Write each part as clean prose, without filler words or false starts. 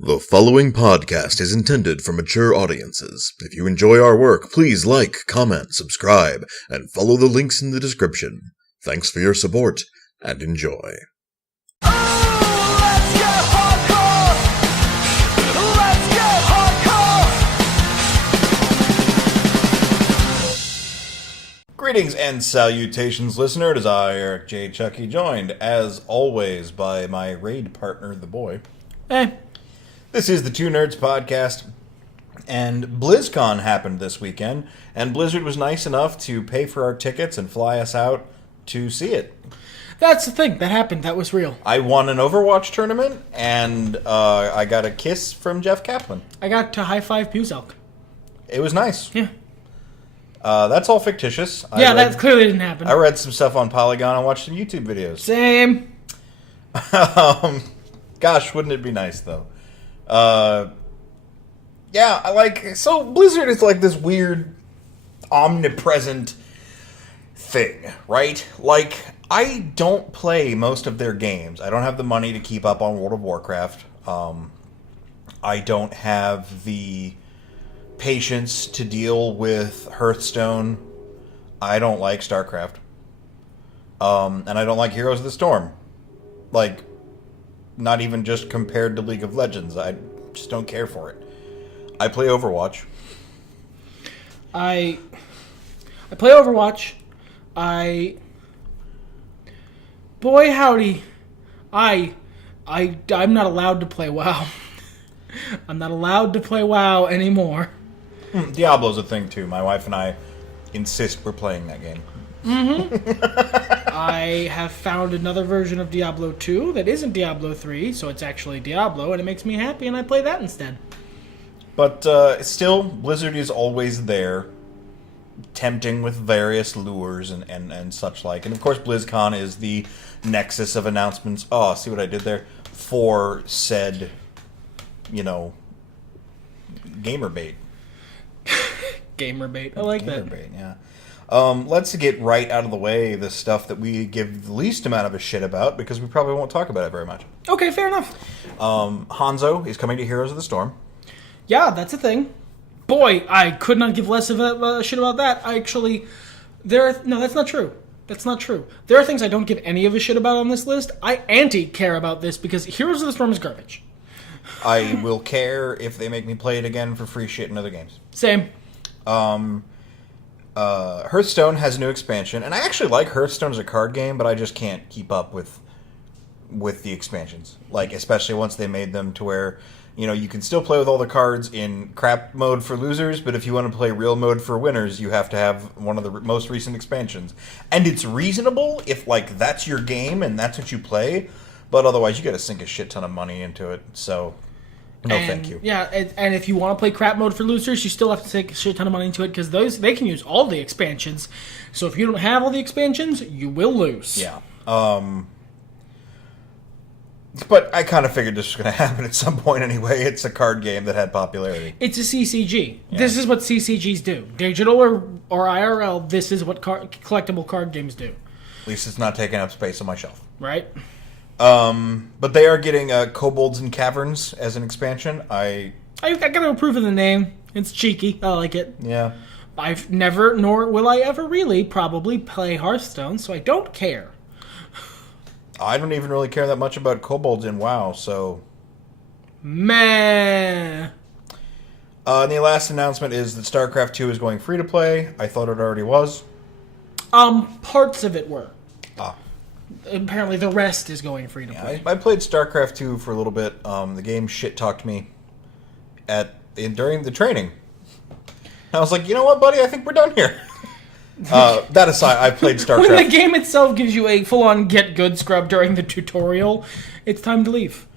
The following podcast is intended for mature audiences. If you enjoy our work, please like, comment, subscribe, and follow the links in the description. Thanks for your support, and enjoy. Greetings and salutations, listener. It is I, Eric J. Chucci, joined, as always, by my raid partner, The Boy. Hey. This is the Two Nerds Podcast, and BlizzCon happened this weekend, and Blizzard was nice enough to pay for our tickets and fly us out to see it. That's the thing. That happened. That was real. I won an Overwatch tournament, and I got a kiss from Jeff Kaplan. I got to high-five Puzelk. It was nice. Yeah. That's all fictitious. That clearly didn't happen. I read some stuff on Polygon and watched some YouTube videos. Same. Gosh, wouldn't it be nice, though? So Blizzard is like this weird, omnipresent thing, right? Like, I don't play most of their games. I don't have the money to keep up on World of Warcraft. I don't have the patience to deal with Hearthstone. I don't like StarCraft. And I don't like Heroes of the Storm. Like, not even just compared to League of Legends. I just don't care for it. I play Overwatch. I play Overwatch. Boy howdy. I'm not allowed to play WoW. I'm not allowed to play WoW anymore. Diablo's a thing too. My wife and I insist we're playing that game. Mm-hmm. I have found another version of Diablo 2 that isn't Diablo 3, so it's actually Diablo, and it makes me happy, and I play that instead. But still, Blizzard is always there, tempting with various lures and such like. And of course, BlizzCon is the nexus of announcements. Oh, see what I did there? For said, gamer bait. Gamer bait. I like that. Gamer bait, yeah. Let's get right out of the way the stuff that we give the least amount of a shit about, because we probably won't talk about it very much. Okay, fair enough. Hanzo is coming to Heroes of the Storm. Yeah, that's a thing. Boy, I could not give less of a shit about that. No, that's not true. That's not true. There are things I don't give any of a shit about on this list. I anti-care about this because Heroes of the Storm is garbage. I will care if they make me play it again for free shit in other games. Same. Hearthstone has a new expansion, and I actually like Hearthstone as a card game, but I just can't keep up with the expansions. Like, especially once they made them to where, you can still play with all the cards in crap mode for losers, but if you want to play real mode for winners, you have to have one of the most recent expansions. And it's reasonable if, that's your game and that's what you play, but otherwise you gotta sink a shit ton of money into it, so... thank you. Yeah, and if you want to play crap mode for losers, you still have to take a shit ton of money into it, because they can use all the expansions. So if you don't have all the expansions, you will lose. Yeah. But I kind of figured this was going to happen at some point anyway. It's a card game that had popularity. It's a CCG. Yeah. This is what CCGs do. Digital or IRL, this is what collectible card games do. At least it's not taking up space on my shelf. Right. But they are getting Kobolds and Caverns as an expansion. I gotta approve of the name. It's cheeky. I like it. Yeah. I've never, nor will I ever really, probably play Hearthstone, so I don't care. I don't even really care that much about Kobolds in WoW, so... Meh. And the last announcement is that StarCraft 2 is going free-to-play. I thought it already was. Parts of it were. Apparently the rest is going free to play. I played StarCraft 2 for a little bit. The game shit-talked me during the training. I was like, you know what, buddy? I think we're done here. That aside, I played StarCraft. When the game itself gives you a full-on get-good scrub during the tutorial, it's time to leave.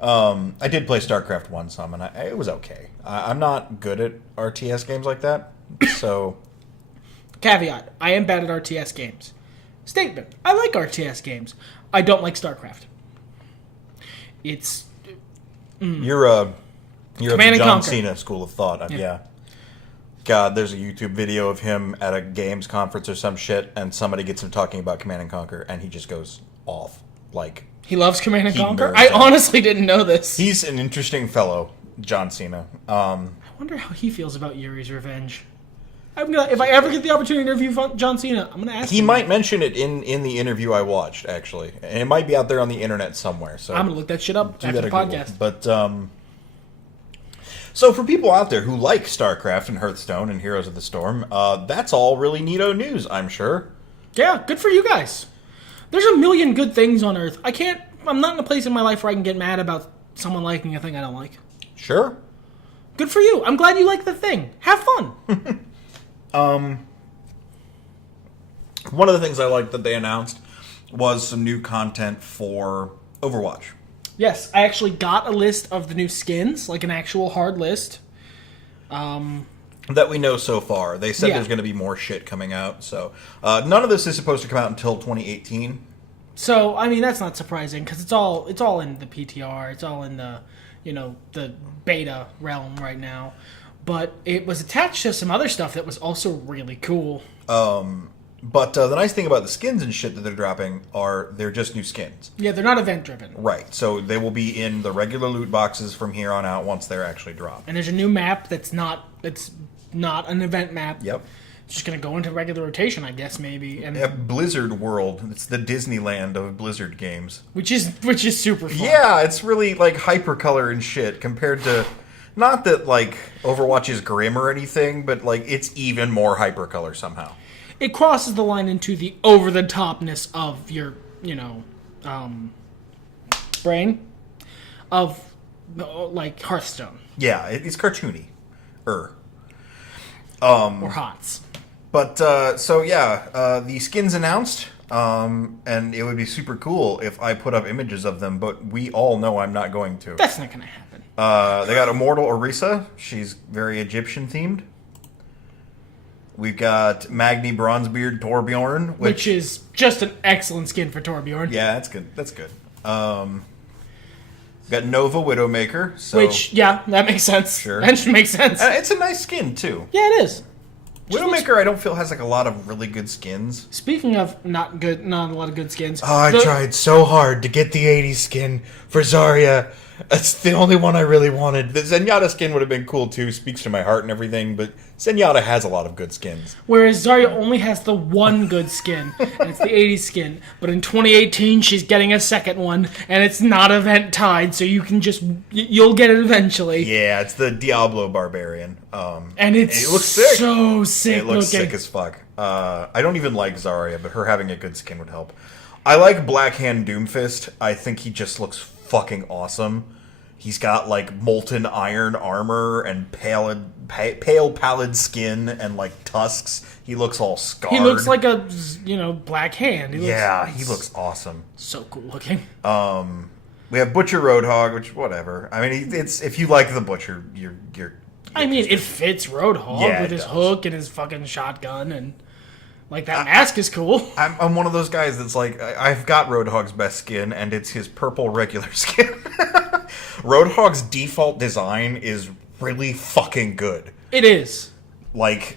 I did play StarCraft 1 some, and it was okay. I'm not good at RTS games like that, so... Caveat, I am bad at RTS games. Statement, I like RTS games. I don't like StarCraft. It's... You're of the John Conquer. Cena school of thought. Yeah. God, there's a YouTube video of him at a games conference or some shit, and somebody gets him talking about Command and Conquer, and he just goes off. Like, He loves Command and Conquer? nerds I out. honestly didn't know this. He's an interesting fellow, John Cena. I wonder how he feels about Yuri's Revenge. If I ever get the opportunity to interview John Cena, I'm gonna ask him. He might mention it in the interview I watched, actually. And it might be out there on the internet somewhere. So I'm gonna look that shit up after the podcast. But, so for people out there who like StarCraft and Hearthstone and Heroes of the Storm, that's all really neato news, I'm sure. Yeah, good for you guys. There's a million good things on Earth. I'm not in a place in my life where I can get mad about someone liking a thing I don't like. Sure. Good for you. I'm glad you like the thing. Have fun. One of the things I liked that they announced was some new content for Overwatch. Yes, I actually got a list of the new skins, like an actual hard list. That we know so far. They said there's going to be more shit coming out. So none of this is supposed to come out until 2018. So, I mean, that's not surprising because it's all in the PTR. It's all in the, the beta realm right now. But it was attached to some other stuff that was also really cool. But the nice thing about the skins and shit that they're dropping are they're just new skins. Yeah, they're not event-driven. Right. So they will be in the regular loot boxes from here on out once they're actually dropped. And there's a new map that's not an event map. Yep. It's just going to go into regular rotation, I guess, maybe. And Blizzard World. It's the Disneyland of Blizzard games. Which is super fun. Yeah, it's really like hypercolor and shit compared to... Not that, like, Overwatch is grim or anything, but, like, it's even more hypercolor somehow. It crosses the line into the over-the-topness of your, brain. Of, like, Hearthstone. Yeah, it's cartoony. Or HOTS. But, the skin's announced, and it would be super cool if I put up images of them, but we all know I'm not going to. That's not going to happen. They got Immortal Orisa. She's very Egyptian-themed. We've got Magni Bronzebeard Torbjorn. Which is just an excellent skin for Torbjorn. Yeah, that's good. That's good. We've got Nova Widowmaker. So, which, yeah, that makes sense. Sure. That should make sense. It's a nice skin, too. Yeah, it is. Widowmaker, I don't feel has like a lot of really good skins. Speaking of not a lot of good skins. I tried so hard to get the 80s skin for Zarya. That's the only one I really wanted. The Zenyatta skin would have been cool too, speaks to my heart and everything, but Zenyatta has a lot of good skins. Whereas Zarya only has the one good skin, and it's the 80s skin. But in 2018, she's getting a second one, and it's not event tied, so you'll get it eventually. Yeah, it's the Diablo Barbarian. And it looks sick. So sick It looks looking. sick as fuck. I don't even like Zarya, but her having a good skin would help. I like Blackhand Doomfist. I think he just looks fucking awesome. He's got like molten iron armor and pale pallid skin and like tusks. He looks all scarred. He looks like a black hand. He looks awesome. So cool looking. We have Butcher Roadhog, which whatever. I mean, it's if you like the Butcher, you're I mean, it fits Roadhog with his hook and his fucking shotgun and. Like, that mask is cool. I'm one of those guys that's like, I've got Roadhog's best skin, and it's his purple regular skin. Roadhog's default design is really fucking good. It is. Like...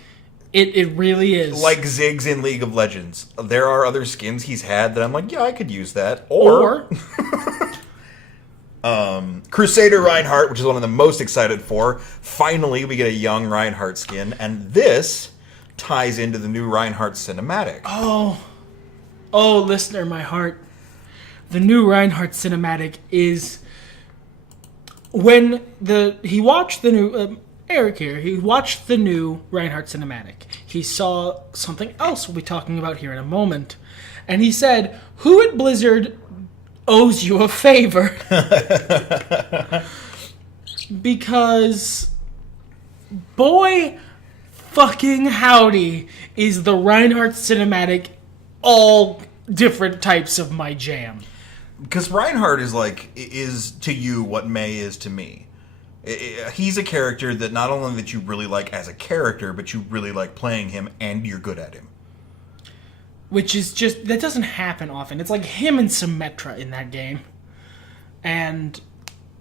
It really is. Like Ziggs in League of Legends. There are other skins he's had that I'm like, yeah, I could use that. Or Crusader Reinhardt, which is one of the most excited for. Finally, we get a young Reinhardt skin, and this... ties into the new Reinhardt cinematic. Oh, listener, my heart. The new Reinhardt cinematic is when he watched the new Eric here. He watched the new Reinhardt cinematic. He saw something else we'll be talking about here in a moment, and he said, "Who at Blizzard owes you a favor?" Because, boy. Fucking howdy is the Reinhardt cinematic all different types of my jam. Because Reinhardt is to you what May is to me. He's a character that not only that you really like as a character, but you really like playing him and you're good at him. Which is just, that doesn't happen often. It's like him and Symmetra in that game. And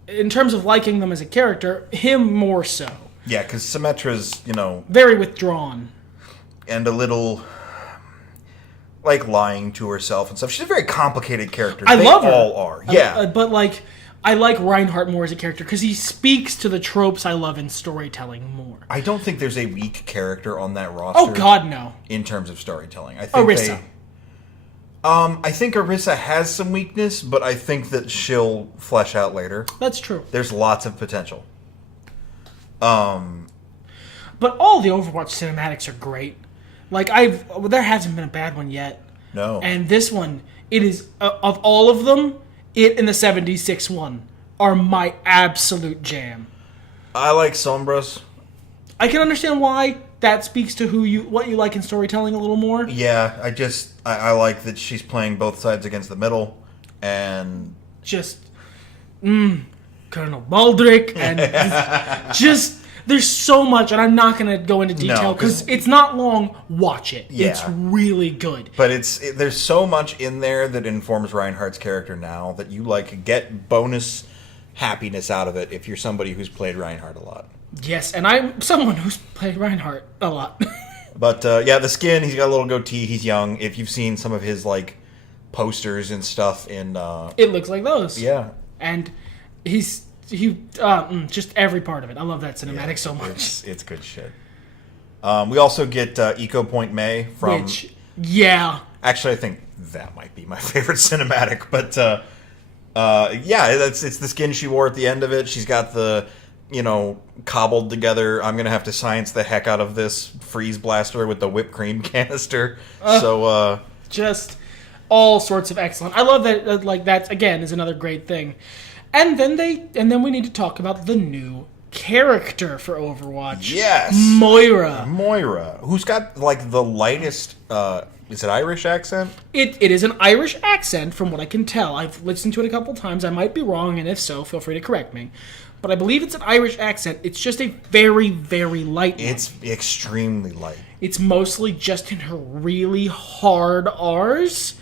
in terms of liking them as a character, him more so. Yeah, because Symmetra's, very withdrawn. And a little... like lying to herself and stuff. She's a very complicated character. I love her. They all are. Yeah. But like, I like Reinhardt more as a character because he speaks to the tropes I love in storytelling more. I don't think there's a weak character on that roster. Oh God, no. In terms of storytelling, I think Orisa. I think Orisa has some weakness, but I think that she'll flesh out later. That's true. There's lots of potential. But all the Overwatch cinematics are great. Like there hasn't been a bad one yet. No. And this one, it is of all of them, it and the 76 one are my absolute jam. I like Sombra's. I can understand why that speaks to what you like in storytelling a little more. Yeah, I like that she's playing both sides against the middle, and just Colonel Baldrick and just there's so much, and I'm not going to go into detail because it's not long. Watch it. Yeah. It's really good. But there's so much in there that informs Reinhardt's character now that you get bonus happiness out of it if you're somebody who's played Reinhardt a lot. Yes, and I'm someone who's played Reinhardt a lot. But yeah, the skin, he's got a little goatee, he's young. If you've seen some of his posters and stuff in it looks like those. Yeah. And he just every part of it. I love that cinematic so much. It's good shit. We also get Eco Point May from Actually, I think that might be my favorite cinematic, but it's the skin she wore at the end of it. She's got the cobbled together, I'm gonna have to science the heck out of this freeze blaster with the whipped cream canister. Just all sorts of excellent. I love that. That again is another great thing. And then we need to talk about the new character for Overwatch. Yes, Moira, who's got the lightest. Is it Irish accent? It is an Irish accent, from what I can tell. I've listened to it a couple times. I might be wrong, and if so, feel free to correct me. But I believe it's an Irish accent. It's just a very, very light one. It's extremely light. It's mostly just in her really hard R's,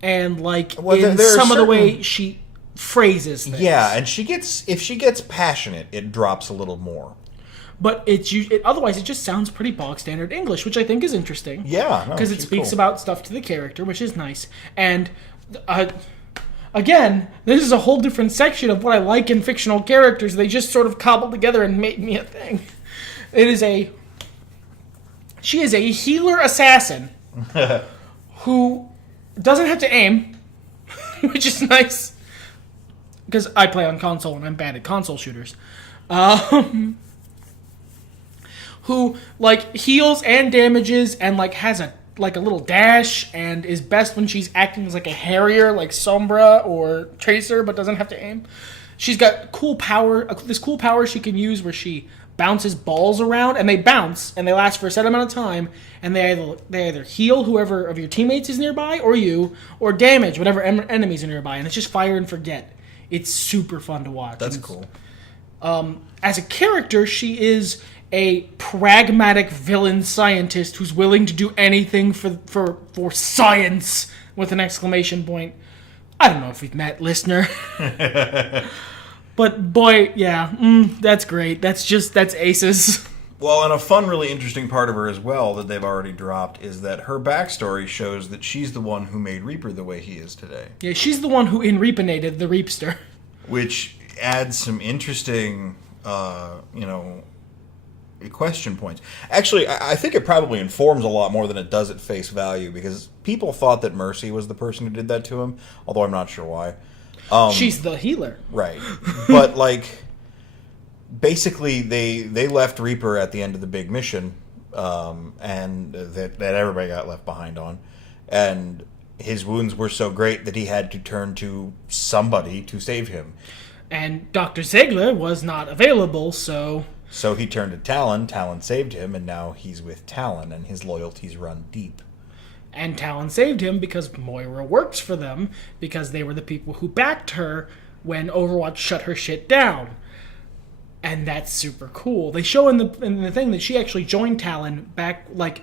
and some of the way she phrases things. Yeah, and if she gets passionate, it drops a little more. But otherwise, it just sounds pretty bog standard English, which I think is interesting. Yeah, because it speaks about stuff to the character, which is nice. And again, this is a whole different section of what I like in fictional characters. They just sort of cobbled together and made me a thing. She is a healer assassin who doesn't have to aim, which is nice. Because I play on console and I'm bad at console shooters. Who heals and damages and has a little dash and is best when she's acting as a Harrier like Sombra or Tracer but doesn't have to aim. She's got this cool power she can use where she bounces balls around and they bounce and they last for a set amount of time and they either heal whoever of your teammates is nearby or you, or damage whatever enemies are nearby, and it's just fire and forget. It's super fun to watch. That's cool. As a character, she is a pragmatic villain scientist who's willing to do anything for science with an exclamation point. I don't know if we've met, listener. But boy, yeah, that's great. That's aces. Well, and a fun, really interesting part of her as well that they've already dropped is that her backstory shows that she's the one who made Reaper the way he is today. Yeah, she's the one who Reapinated the Reapster. Which adds some interesting, question points. Actually, I think it probably informs a lot more than it does at face value, because people thought that Mercy was the person who did that to him, although I'm not sure why. She's the healer. Right. But, basically, they left Reaper at the end of the big mission, and that everybody got left behind on. And his wounds were so great that he had to turn to somebody to save him. And Dr. Ziegler was not available, so... So he turned to Talon. Talon saved him, and now he's with Talon, and his loyalties run deep. And Talon saved him because Moira works for them, because they were the people who backed her when Overwatch shut her shit down. And that's super cool. They show in the thing that she actually joined Talon back when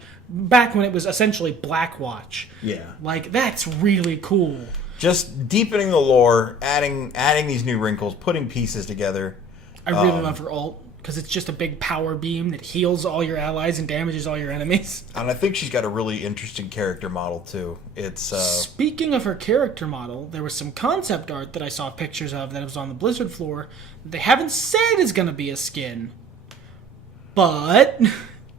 it was essentially Blackwatch. Yeah. That's really cool. Just deepening the lore, adding these new wrinkles, putting pieces together. I really love her ult. because it's just a big power beam that heals all your allies and damages all your enemies. And I think she's got a really interesting character model, too. It's Speaking of her character model, there was some concept art that I saw pictures of that was on the Blizzard floor. They haven't said is going to be a skin, but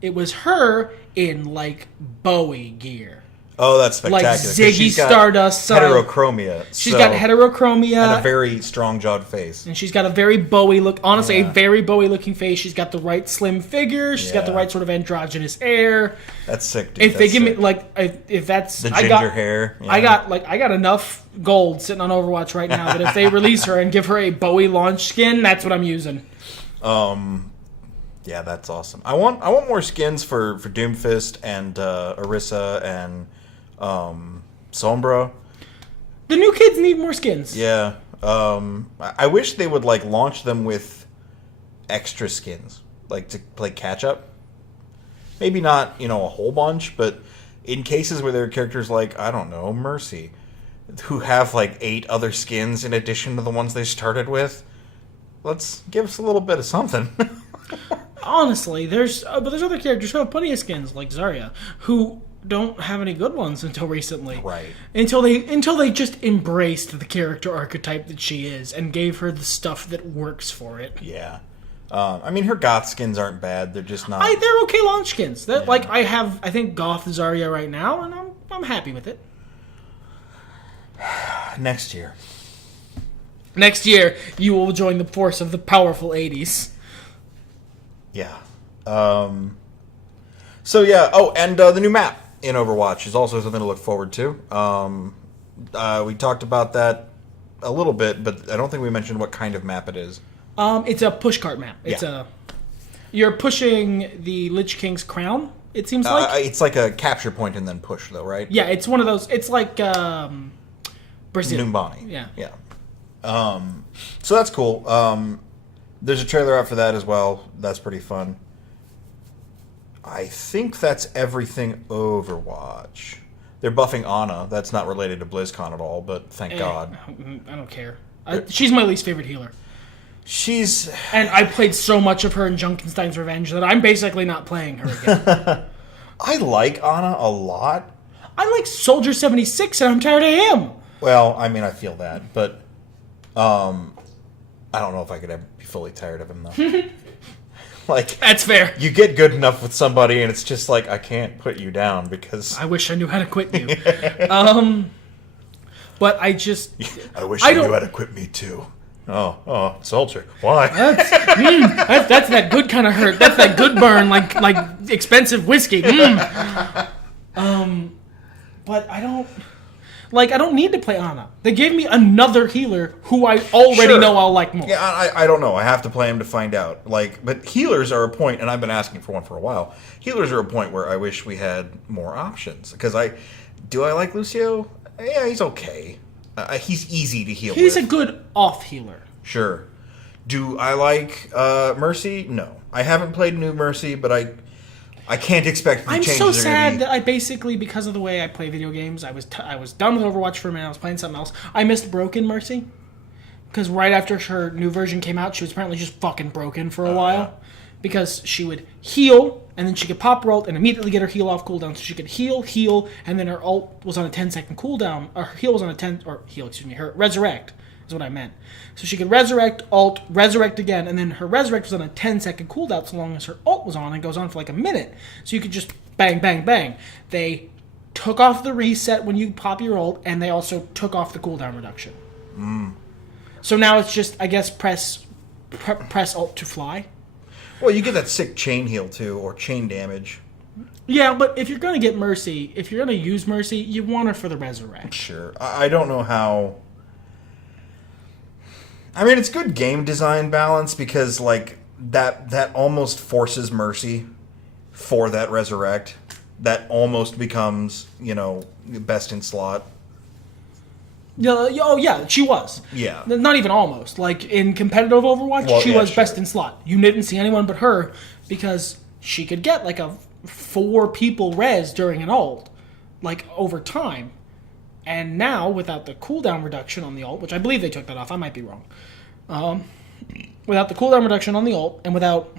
it was her in, like, Bowie gear. Oh, that's spectacular. Like Ziggy Stardust. Heterochromia. She's got heterochromia. And a very strong-jawed face. And she's got a very Bowie look. Honestly, a very Bowie-looking face. She's got the right slim figure. She's got the right sort of androgynous air. That's sick, dude. If they give me, like, if that's... The ginger hair. Yeah. I got enough gold sitting on Overwatch right now that if they release her and give her a Bowie launch skin, that's what I'm using. Yeah, that's awesome. I want more skins for Doomfist and Orisa and Sombra. The new kids need more skins. Yeah. I wish they would like launch them with extra skins, like to play catch up. Maybe not, a whole bunch, but in cases where there are characters like, I don't know, Mercy, who have like 8 other skins in addition to the ones they started with, let's give us a little bit of something. Honestly, there's other characters who have plenty of skins, like Zarya, who don't have any good ones until recently. Right. Until they just embraced the character archetype that she is and gave her the stuff that works for it. Yeah. I mean, her goth skins aren't bad. They're just not... They're okay launch skins. Like, I have, I think, goth Zarya right now, and I'm happy with it. Next year. Next year, you will join the force of the powerful 80s. Yeah. So, yeah. Oh, and the new map in Overwatch is also something to look forward to. We talked about that a little bit, but I don't think we mentioned what kind of map it is. It's a pushcart map. You're pushing the Lich King's crown, it seems like. It's like a capture point and then push, though, right? Yeah, it's one of those. It's like Brazil. Numbani. Yeah. Yeah. So that's cool. There's a trailer out for that as well. That's pretty fun. I think that's everything Overwatch. They're buffing Ana. That's not related to BlizzCon at all, but thank God. I don't care. She's my least favorite healer. And I played so much of her in Junkenstein's Revenge that I'm basically not playing her again. I like Ana a lot. I like Soldier 76 and I'm tired of him. Well, I mean, I feel that, but I don't know if I could ever be fully tired of him, though. Like, that's fair. You get good enough with somebody, and it's just like, I can't put you down because... I wish I knew how to quit you. But I just... I wish I knew how to quit me, too. Oh, Soldier. Why? That's that good kind of hurt. That's that good burn, like expensive whiskey. But I don't need to play Ana. They gave me another healer who I already know I'll like more. Yeah, I don't know. I have to play him to find out. But healers are a point, and I've been asking for one for a while. Healers are a point where I wish we had more options. Because I like Lucio? Yeah, he's okay. He's easy to heal with. He's a good off healer. Sure. Do I like Mercy? No. I haven't played new Mercy, but I can't expect the changes. I'm so sad that I basically, because of the way I play video games, I was done with Overwatch for a minute. I was playing something else. I missed Broken Mercy. Because right after her new version came out, she was apparently just fucking broken for a while. Because she would heal, and then she could pop her ult and immediately get her heal off cooldown. So she could heal, and then her ult was on a 10-second cooldown. Or her heal was on her resurrect is what I meant. So she could resurrect, ult, resurrect again, and then her resurrect was on a 10-second cooldown so long as her ult was on, and goes on for like a minute. So you could just bang, bang, bang. They took off the reset when you pop your ult, and they also took off the cooldown reduction. So now it's just, I guess, press ult to fly. Well, you get that sick chain heal, too, or chain damage. Yeah, but if you're going to get Mercy, if you're going to use Mercy, you want her for the resurrect. Sure. I don't know how... I mean, it's good game design balance because, that almost forces Mercy for that resurrect. That almost becomes, best in slot. Yeah, she was. Yeah. Not even almost. Like, in competitive Overwatch, she was best in slot. You didn't see anyone but her because she could get, a 4 people res during an ult, over time. And now, without the cooldown reduction on the ult, which I believe they took that off, I might be wrong. Without the cooldown reduction on the ult, and without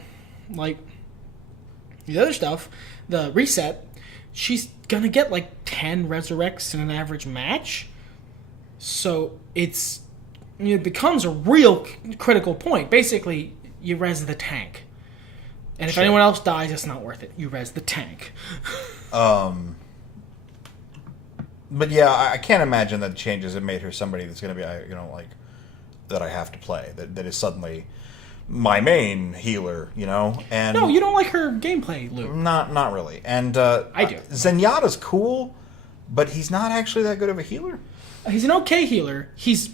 Like, the other stuff, the reset, she's gonna get like 10 resurrects in an average match. So it becomes a real critical point. Basically, you res the tank. And if anyone else dies, it's not worth it. You res the tank. But yeah, I can't imagine that changes have made her somebody that's going to be, like, that I have to play. That is suddenly my main healer, And No, you don't like her gameplay, Luke. Not really. And I do. Zenyatta's cool, but he's not actually that good of a healer. He's an okay healer. He's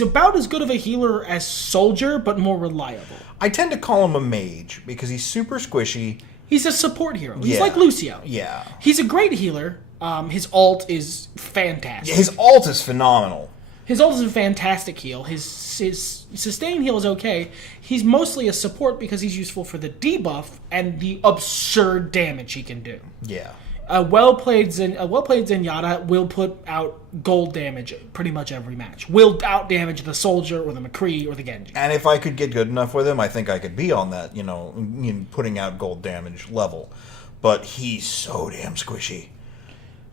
about as good of a healer as Soldier, but more reliable. I tend to call him a mage because he's super squishy. He's a support hero. He's like Lucio. Yeah. He's a great healer. His ult is fantastic. His ult is phenomenal. His ult is a fantastic heal. His sustain heal is okay. He's mostly a support because he's useful for the debuff and the absurd damage he can do. Yeah. A well-played Zenyatta will put out gold damage pretty much every match. Will out-damage the Soldier or the McCree or the Genji. And if I could get good enough with him, I think I could be on that, putting out gold damage level. But he's so damn squishy.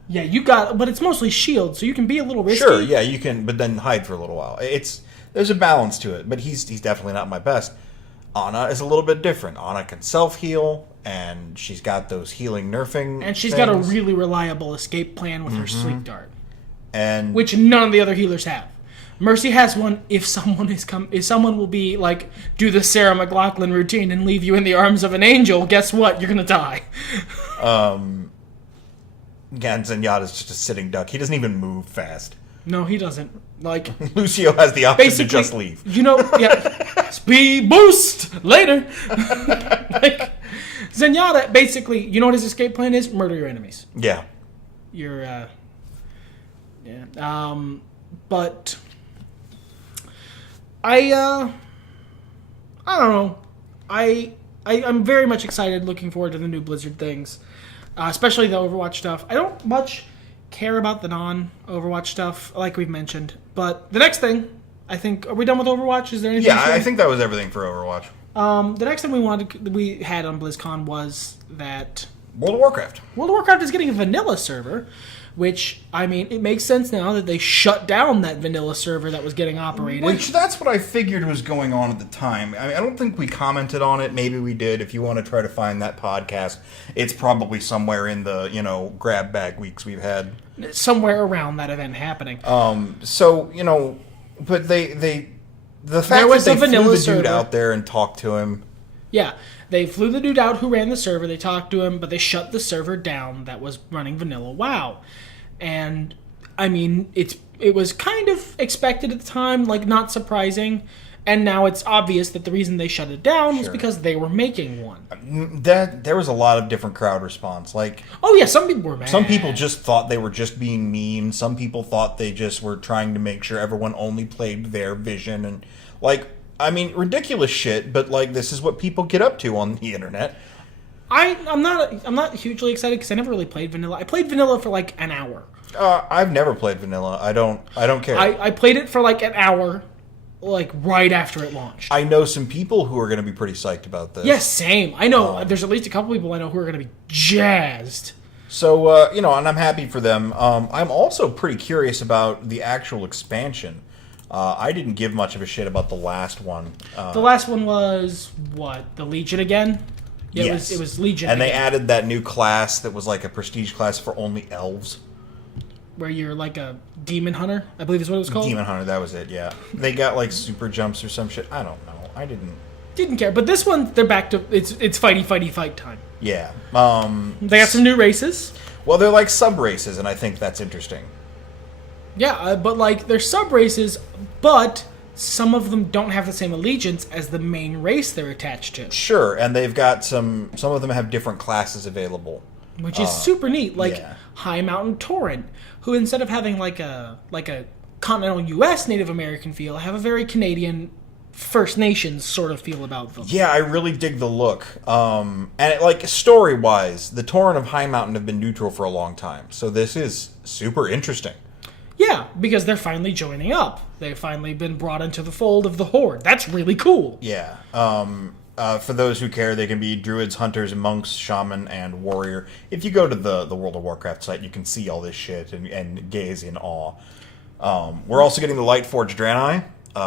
Yeah, but it's mostly shield, so you can be a little risky. Sure, yeah, you can, but then hide for a little while. There's a balance to it, but he's definitely not my best. Ana is a little bit different. Ana can self-heal, and she's got those healing nerfing And she's things. got a really reliable escape plan with her sleep dart. And which none of the other healers have. Mercy has one if someone will be like, do the Sarah McLachlan routine and leave you in the arms of an angel, guess what? You're gonna die. Again, Zenyatta's just a sitting duck. He doesn't even move fast. No, he doesn't. Like, Lucio has the option to just leave. Speed boost later. Like, Zenyatta, basically, you know what his escape plan is? Murder your enemies. Yeah. But I don't know. I'm very much excited, looking forward to the new Blizzard things, especially the Overwatch stuff. I don't much care about the non-Overwatch stuff, like we've mentioned. But the next thing, I think, are we done with Overwatch? Is there anything? Yeah, I think that was everything for Overwatch. The next thing we had on BlizzCon was that World of Warcraft. World of Warcraft is getting a vanilla server, which, I mean, it makes sense now that they shut down that vanilla server that was getting operated. Which, that's what I figured was going on at the time. I mean, I don't think we commented on it. Maybe we did. If you want to try to find that podcast, it's probably somewhere in the, grab bag weeks we've had. Somewhere around that event happening. So, but the fact that they flew the dude out there and talked to him. Yeah, they flew the dude out who ran the server, they talked to him, but they shut the server down that was running vanilla WoW. And, I mean, it was kind of expected at the time, like, not surprising, and now it's obvious that the reason they shut it down was because they were making one. There was a lot of different crowd response. Like, oh yeah, some people were mad. Some people just thought they were just being mean. Some people thought they just were trying to make sure everyone only played their vision. And, like, I mean, ridiculous shit, but, like, this is what people get up to on the internet. I'm not hugely excited because I never really played vanilla. I played vanilla for like an hour. I've never played vanilla. I don't care. I played it for like an hour, like right after it launched. I know some people who are going to be pretty psyched about this. Yes, same. I know. There's at least a couple people I know who are going to be jazzed. So, and I'm happy for them. I'm also pretty curious about the actual expansion. I didn't give much of a shit about the last one. The last one was, what, the Legion again? Yeah, yes. It was Legion and again. They added that new class that was like a prestige class for only elves. Where you're like a demon hunter, I believe is what it was called. Demon hunter, that was it, yeah. They got like super jumps or some shit. I don't know. I didn't care. But this one, they're back to, it's fight time. Yeah. They got some new races. Well, they're like sub-races, and I think that's interesting. Yeah, but like, they're sub-races, but some of them don't have the same allegiance as the main race they're attached to. Sure, and they've got some of them have different classes available. Which is super neat. Like, High Mountain Torrent, who instead of having like a continental U.S. Native American feel, have a very Canadian First Nations sort of feel about them. Yeah, I really dig the look. And like, story-wise, the Torrent of High Mountain have been neutral for a long time, so this is super interesting. Yeah, because they're finally joining up. They've finally been brought into the fold of the Horde. That's really cool. Yeah. For those who care, they can be druids, hunters, monks, shaman, and warrior. If you go to the World of Warcraft site, you can see all this shit and gaze in awe. We're also getting the Lightforged Draenei.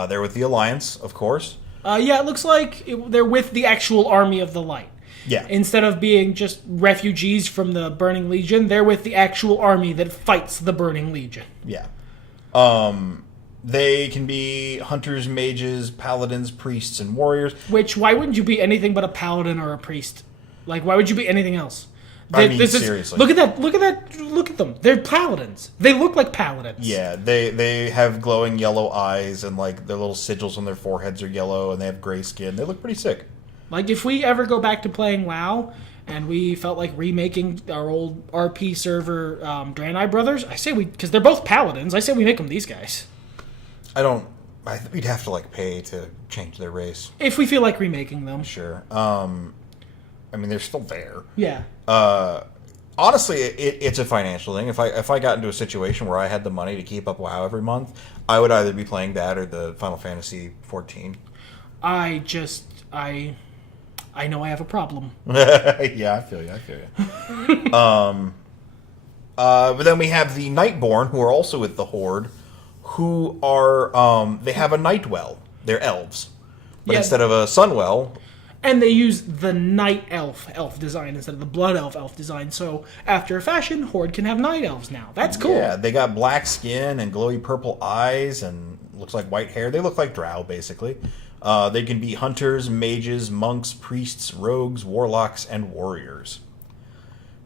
They're with the Alliance, of course. Yeah, it looks like they're with the actual army of the light. Yeah. Instead of being just refugees from the Burning Legion, they're with the actual army that fights the Burning Legion. Yeah. They can be hunters, mages, paladins, priests, and warriors. Which, why wouldn't you be anything but a paladin or a priest? Like, why would you be anything else? Seriously. Look at them. They're paladins. They look like paladins. Yeah, they have glowing yellow eyes, and like their little sigils on their foreheads are yellow, and they have gray skin. They look pretty sick. Like, if we ever go back to playing WoW, and we felt like remaking our old RP server Draenei Brothers, I say because they're both paladins, I say we make them these guys. I think we'd have to like pay to change their race. If we feel like remaking them. Sure. I mean, they're still there. Yeah. Honestly, it's a financial thing. If I got into a situation where I had the money to keep up WoW every month, I would either be playing that or the Final Fantasy 14. I know I have a problem. Yeah, I feel you. But then we have the Nightborn, who are also with the Horde, who are they have a Nightwell. They're elves, but instead of a Sunwell. And they use the night elf design instead of the blood elf design. So after a fashion, Horde can have night elves now. That's cool. Yeah, they got black skin and glowy purple eyes and looks like white hair. They look like drow, basically. They can be hunters, mages, monks, priests, rogues, warlocks, and warriors.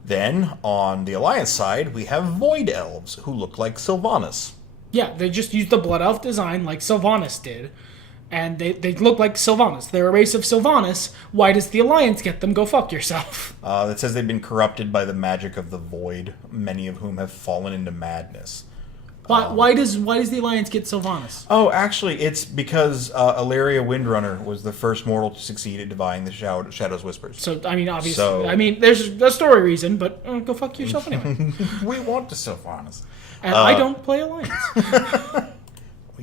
Then, on the Alliance side, we have void elves, who look like Sylvanas. Yeah, they just used the blood elf design like Sylvanas did. And they look like Sylvanas. They're a race of Sylvanas. Why does the Alliance get them? Go fuck yourself. That says they've been corrupted by the magic of the void, many of whom have fallen into madness. Why does the Alliance get Sylvanas? Oh, actually, it's because Ilaria Windrunner was the first mortal to succeed at defying the Shadow's Whispers. So, I mean, obviously, there's a story reason, but go fuck yourself anyway. We want the Sylvanas. And I don't play Alliance.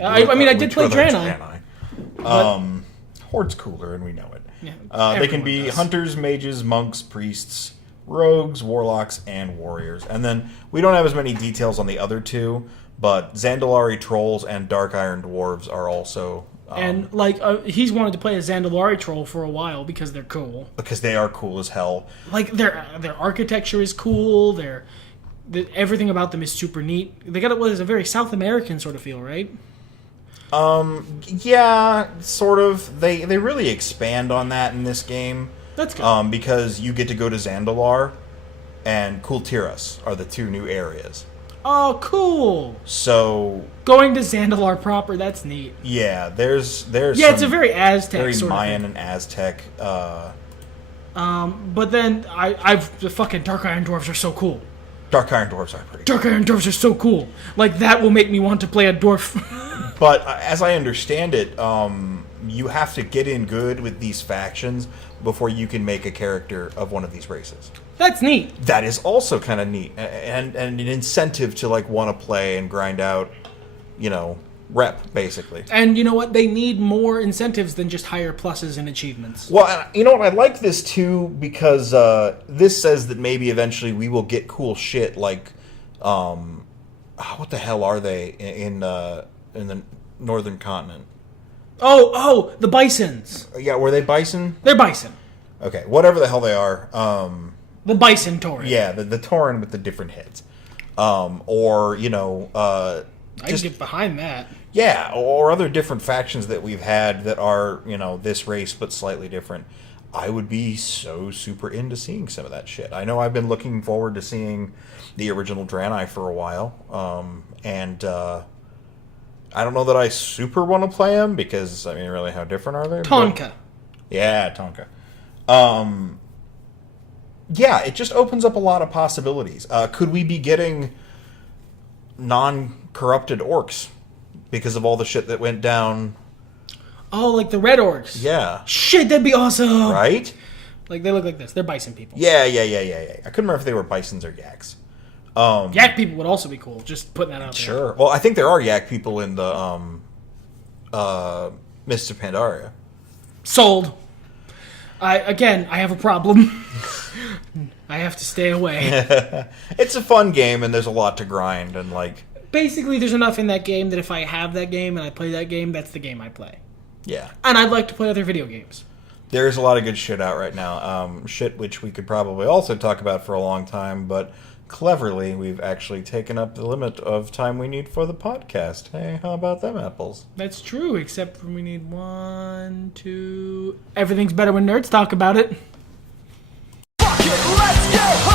I did play Draenei. Horde's cooler, and we know it. Yeah, they can be hunters, mages, monks, priests, rogues, warlocks, and warriors. And then we don't have as many details on the other two, but Zandalari trolls and Dark Iron dwarves are also. And he's wanted to play a Zandalari troll for a while because they're cool. Because they are cool as hell. Like their architecture is cool. Everything about them is super neat. They got what is a very South American sort of feel, right? Yeah, sort of. They really expand on that in this game. That's good. Because you get to go to Zandalar and Kultiras are the two new areas. Oh, cool. So going to Zandalar proper, that's neat. Yeah, there's it's a very Aztec very sort Mayan of thing. and Aztec. But then the fucking Dark Iron dwarves are so cool. Dark Iron dwarves are pretty. Dark Iron dwarves are so cool. Like that will make me want to play a dwarf. But as I understand it, you have to get in good with these factions before you can make a character of one of these races. That's neat. That is also kind of neat, and an incentive to want to play and grind out, rep basically. And you know what? They need more incentives than just higher pluses and achievements. Well, you know what? I like this too because this says that maybe eventually we will get cool shit like, what the hell are they in the northern continent? Oh, the bisons. Yeah, were they bison? They're bison. Okay, whatever the hell they are. The bison tauren. Yeah, the tauren with the different heads. I can get behind that. Yeah, or other different factions that we've had that are, this race but slightly different. I would be so super into seeing some of that shit. I know I've been looking forward to seeing the original Draenei for a while. I don't know that I super want to play them because, really, how different are they? Tonka. Yeah, Tonka. Yeah, it just opens up a lot of possibilities. Could we be getting non-corrupted orcs because of all the shit that went down? Oh, like the red orcs. Yeah. Shit, that'd be awesome. Right? Like they look like this. They're bison people. Yeah. I couldn't remember if they were bisons or yaks. Yak people would also be cool. Just putting that out there. Sure. Well, I think there are yak people in the Mists of Pandaria. Sold. I have a problem. I have to stay away. It's a fun game, and there's a lot to grind, and like... Basically, there's enough in that game that if I have that game and I play that game, that's the game I play. Yeah. And I'd like to play other video games. There's a lot of good shit out right now. Shit which we could probably also talk about for a long time, but cleverly, we've actually taken up the limit of time we need for the podcast. Hey, how about them apples? That's true, except when we need 1, 2... Everything's better when nerds talk about it. Fuck it, let's go!